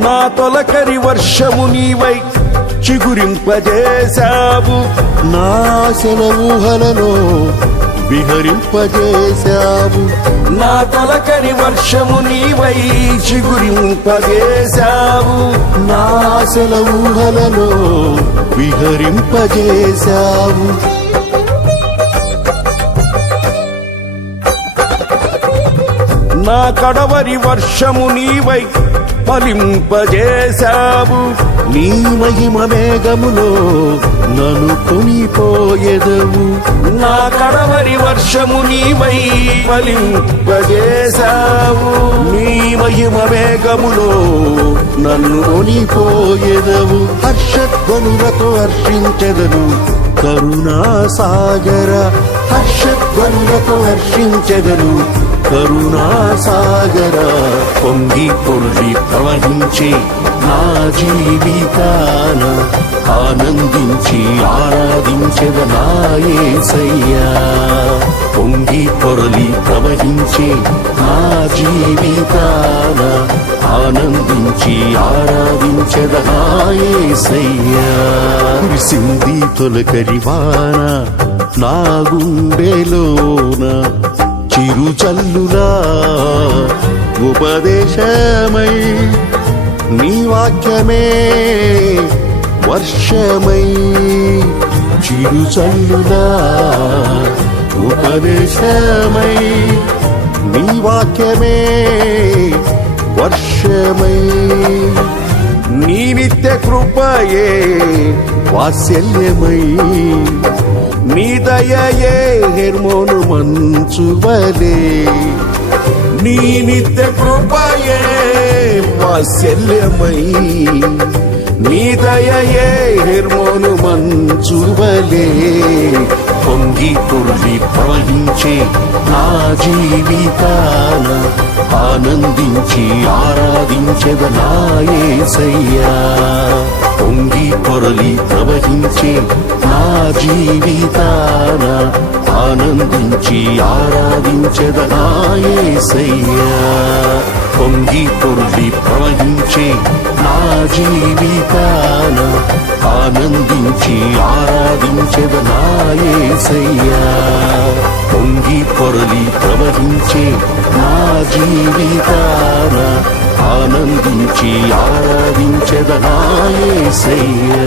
నా తొలకరి వర్షము నీవై చిగురింపజేశావు, నా ఆశల ఊహలలో విహరింపజేశావు. నా తొలకరి వర్షము నీవై చిగురింపజేశావు, నా ఆశల ఊహలలో విహరింపజేశావు. నా కడవరి వర్షము నీవై ఫలింపజేశావు, నీ మహిమ మేఘములో నన్ను కొనిపోయెదవు. నా కడవరి వర్షము నీవై ఫలింపజేశావు, నీ మహిమ మేఘములో నన్ను కొనిపోయెదవు. హర్షధ్వనులతో హర్షించెదను కరుణా సాగర, హర్షధ్వనులతో హర్షించెదను కరుణా సాగర. పొంగి పొర్లి ప్రవహించే నా జీవితాన ఆనందించి ఆరాధించెద నా యేసయ్యా. పొంగి పొరలి ప్రవహించే నా జీవితాన ఆనందించి ఆరాధించెద నా యేసయ్యా. కురిసింది తొలకరి వాన నా గుండెలోన, చిరుచల్లులా ఉపదేశమై, నీ వాక్యమే వర్షమై. చిరుచల్లులా ఉపదేశమై, నీ వాక్యమే వర్షమై. నీ నిత్య కృపయే వాత్సల్యమై, నీ దయయే హెర్మోను మంచువలే. నీ నిత్య కృపయే వాత్సల్యమై, నీ దయయే హెర్మోను మంచువలే. పొంగి పొర్లి ప్రవహించే నా జీవితాన ఆనందించి ఆరాధించెద నా యేసయ్యా. పొంగి పొరలి ప్రవహించే నా జీవితాన ఆనందించి ఆరాధించెద నా యేసయ్యా. పొంగి పొర్లి ప్రవహించే నా జీవితాన ఆనందించి ఆరాధించెద నా యేసయ్యా. పొంగి పొరలి ప్రవహించే నా జీవితాన ఆనందించి ఆరాధించెద నా యేసయ్యా.